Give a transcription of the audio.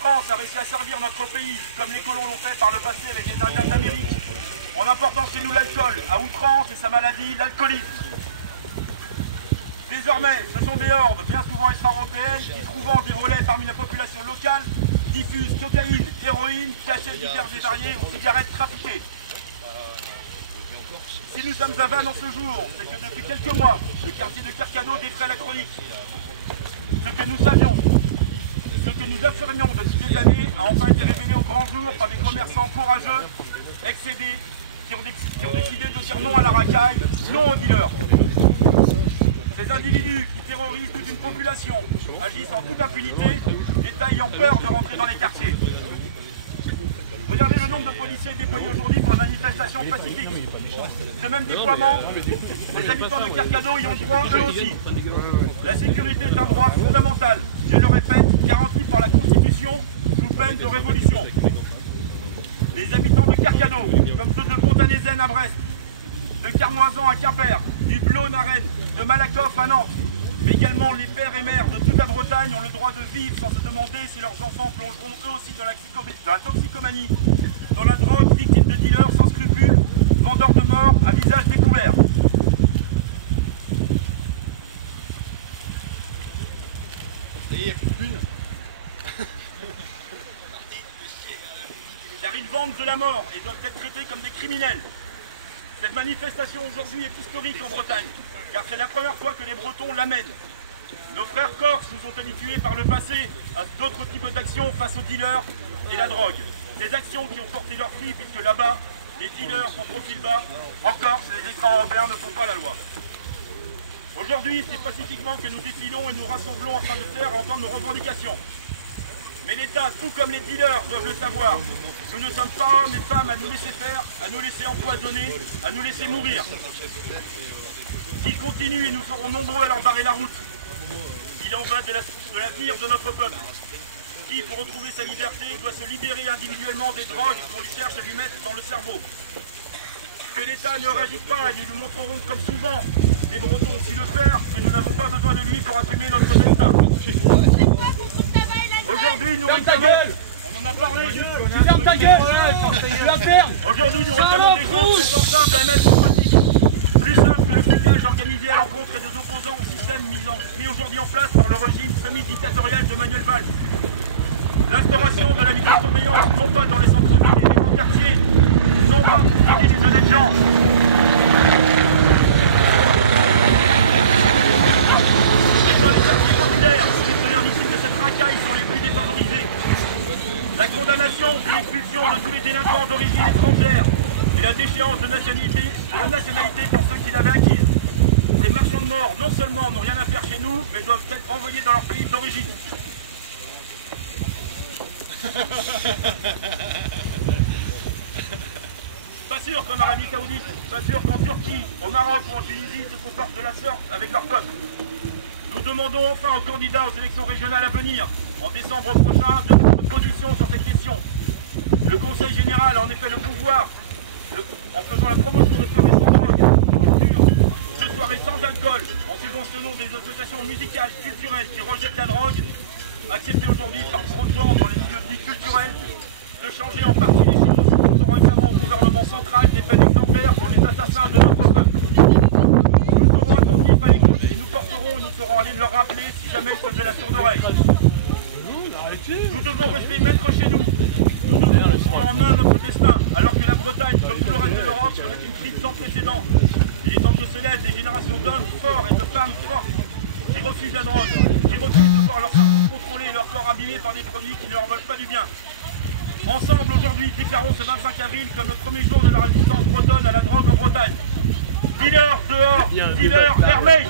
France a réussi à servir notre pays, comme les colons l'ont fait par le passé avec les Indiens d'Amérique, en important chez nous l'alcool à outrance et sa maladie, l'alcoolisme. Désormais, ce sont des hordes, bien souvent extra-européennes, qui, trouvant des relais parmi la population locale, diffusent cocaïne, héroïne, cachets divers et variés ou cigarettes trafiquées. Si nous sommes à Vannes en ce jour, c'est que depuis quelques mois, le quartier de Carcano défrait la chronique. Ce que nous savions, ce que nous affirmions depuis des années, a enfin été révélé au grand jour par des commerçants courageux, excédés, qui ont décidé de dire non à la racaille, non aux dealers. Ces individus qui terrorisent toute une population, agissent en toute impunité, l'État ayant peur de rentrer dans les quartiers. Regardez le nombre de policiers déployés aujourd'hui pour la manifestation pacifique. Ce même déploiement, les habitants de Carcano y ont droit eux aussi. La sécurité est un droit fondamental, je le répète, garanti par la Constitution sous peine de révolution. Les habitants de Carcano, comme ceux de Fontanézen à Brest, de Carnoisan à Quimper, du Blône à Rennes, de Malakoff à Nantes, mais également les pères et mères de toute la Bretagne ont le droit de vivre sans se demander si leurs enfants plongeront eux aussi dans la toxicomanie, dans la drogue, victimes de dealers sans scrupules, vendeurs de mort à visage découvert. Car ils vendent de la mort et doivent être traités comme des criminels. Cette manifestation aujourd'hui est historique en Bretagne, car c'est la première fois que les Bretons l'amènent. Nos frères corses nous ont habitués par le passé à d'autres types d'actions face aux dealers et la drogue. Des actions qui ont porté leurs fruits puisque là-bas, les dealers sont profil bas. En Corse, les extra-européens ne font pas la loi. Aujourd'hui, c'est pacifiquement que nous défilons et nous rassemblons afin de faire entendre nos revendications. Mais l'État, tout comme les dealers, doivent le savoir. Nous ne sommes pas hommes et femmes à nous laisser faire, à nous laisser empoisonner, à nous laisser mourir. S'ils continuent et nous serons nombreux à leur barrer la route, il en va de l'avenir de notre peuple, qui, pour retrouver sa liberté, doit se libérer individuellement des drogues qu'on lui cherche à lui mettre dans le cerveau. Que l'État ne réagisse pas et nous nous montrerons comme souvent, les Bretons aussi le faire, que nous n'avons pas besoin de lui pour assumer notre destin. Aujourd'hui, nous... Ferme ta gueule! On en a parlé, Dieu! Tu fermes ta gueule! Tu la fermes! Aujourd'hui, nous réclamons des choses plus simples à mettre en pratique. Plus simple que le flicage organisé à l'encontre des opposants au système mis aujourd'hui en place par le régime semi-dictatorial de Manuel Valls. L'instauration de la vidéosurveillance, non pas dans les centres-villes et les quartiers, non pas pour des honnêtes gens. La condamnation et l'expulsion de tous les délinquants d'origine étrangère et la déchéance de la nationalité pour ceux qui l'avaient acquise. Ces marchands de mort, non seulement n'ont rien à faire chez nous, mais doivent être renvoyés dans leur pays d'origine. Pas sûr qu'en Arabie Saoudite, pas sûr qu'en Turquie, au Maroc ou en Tunisie se comportent de la sorte avec leur peuple. Nous demandons enfin aux candidats aux élections régionales à venir, en décembre prochain, de position sur cette question. Le Conseil général a en effet le pouvoir, en faisant la promotion de soirées sans drogue, de soirées sans alcool, en subventionnant des associations musicales, culturelles qui rejettent la drogue, acceptées aujourd'hui par trop de gens dans les milieux de vie culturels, de changer en partie les choses, tout en réclamant au gouvernement central des peines exemplaires pour les assassins de notre peuple. Nous serons attentifs à l'écoute et nous porterons et nous serons allés leur rappeler si jamais ils faisaient la sourde oreille. Nous devons rester maîtres chez nous. Nous devons prendre en main notre destin, alors que la Bretagne, comme tout le reste de l'Europe, serait une crise sans précédent. Il est temps que se lèvent des générations d'hommes forts et de femmes fortes qui refusent la drogue, qui refusent de voir leur corps contrôlé et leur corps abîmé par des produits qui ne leur veulent pas du bien. Ensemble, aujourd'hui, déclarons ce 25 avril comme le premier jour de la résistance bretonne à la drogue en Bretagne. Dealers dehors, dealers fermés.